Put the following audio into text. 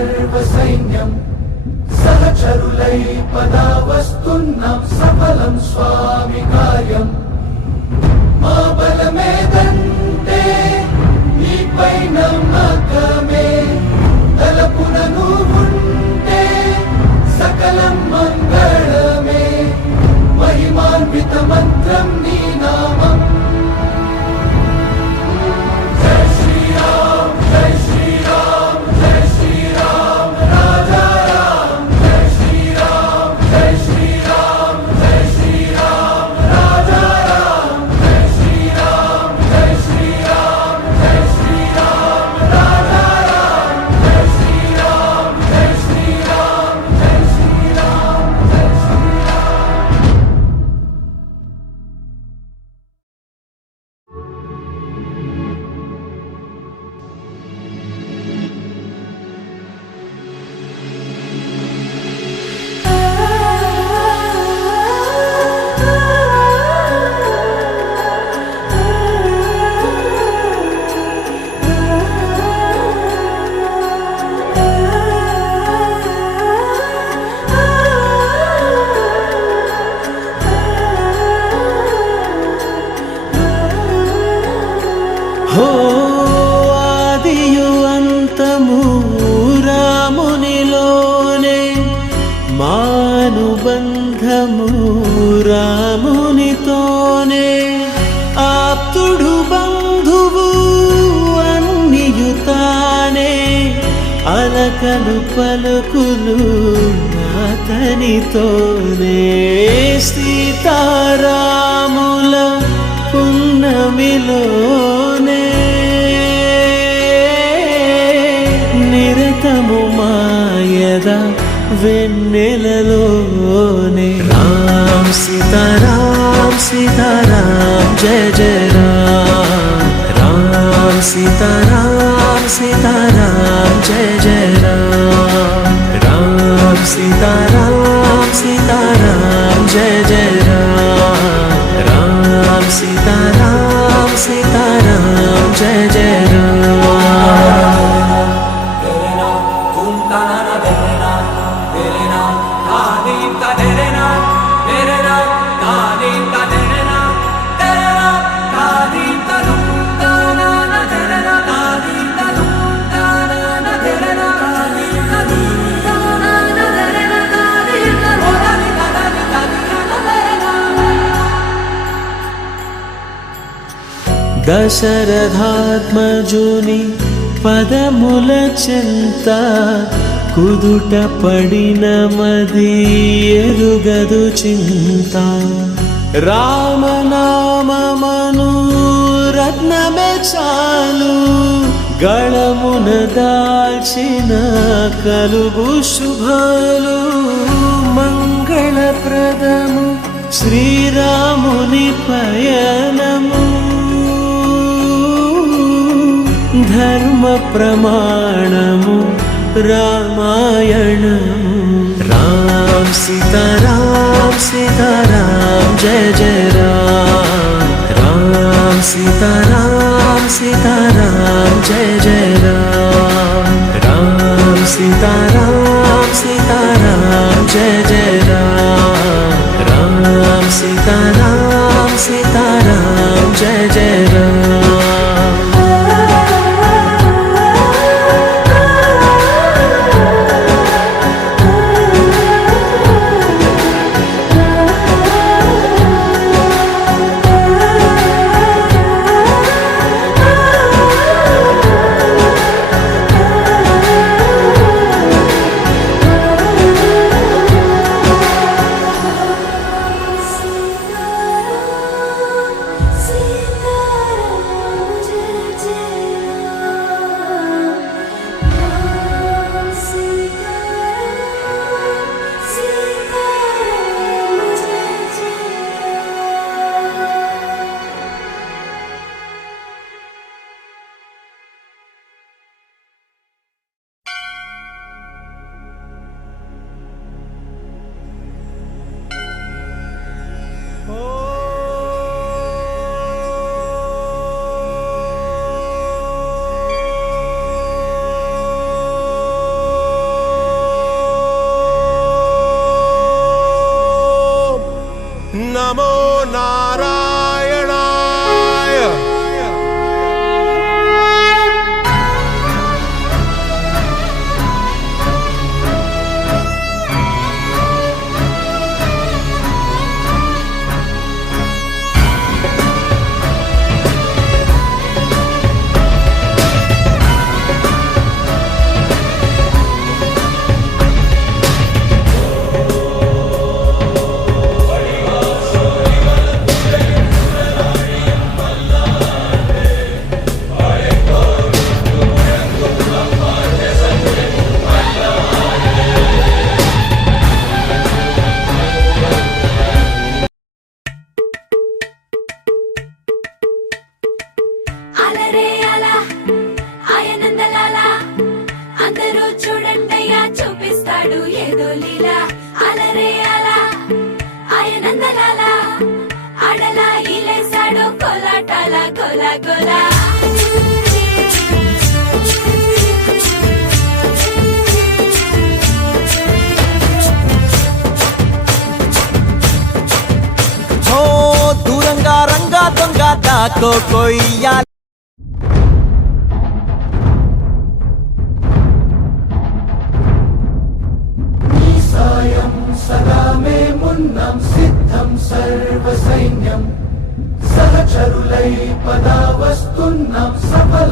సర్వ సైన్యం సహచరులై పదా వస్తున్నాం సఫలం స్వామి కార్యం మా బలమేదంటే నీపై నమ్మకమే తలపున నువ్వుంటే సకలం మంగళమే మహిమాన్విత మంత్రం నీ నామం జై శ్రీరామ్ జై శ్రీరామ్ జై శ్రీరామ్ రాజా రామ్ జై శ్రీరామ్ జై శ్రీరామ్ జై శ్రీరామ్ రాజా రామ్ జై శ్రీరామ్ జై శ్రీరామ్ జై శ్రీరామ్ రాజా రామ్ జై శ్రీరామ్ జై శ్రీరామ్ జై శ్రీరామ్ జై శ్రీరామ్. హో ఆదియు అంతము రామునిలోనే మానుబంధము రామునితోనే ఆప్తుడు బంధువు అన్నియుతానే అలకలు పలుకులు అతనితోనే సీతారాముల పున్నమిలోనే నిరతము మాయద వెన్నెలలోనే రామ్ సీతారాం సీతారాం జయ జయ రామ్ రామ్ సీతారాం సీతారాం జయ జయ రామ్ రామ్ సీతారాం సీతారాం జయ జయ రామ్ రామ్ సీతారాం సీతారాం జయ జయ రామ్. దశరథాత్మజుని పదముల చెంత కుదుట పడిన మది ఎరుగదు చింత రామనామమను రత్నమే చాలు గళమున దాల్చిన కలుగు శుభాలు మంగళప్రదము శ్రీరాముని పయనము ధర్మ ప్రమాణము రామాయణము రామ్ సీతారాం సీతారాం జయ జయ రామ్ రామ్ సీతారాం సీతారాం జయ జయ రామ్ రామ్ సీతారాం సీతారాం జయ జయ రామ్ రామ్ సీతారాం సీతారాం జయ జయ రామ్. ఏదో లీలా అలరే అలా ఆయనందలాల ఆడలా ఈలేశాడు కోలాటాల గోలా గోలా ఓ దూరంగా రంగా దొంగ దాకో కొయ్యా సాయం సదా మేమున్నాం సిద్ధం సర్వ సైన్యం సహచరులై పదా వస్తున్నాం సఫల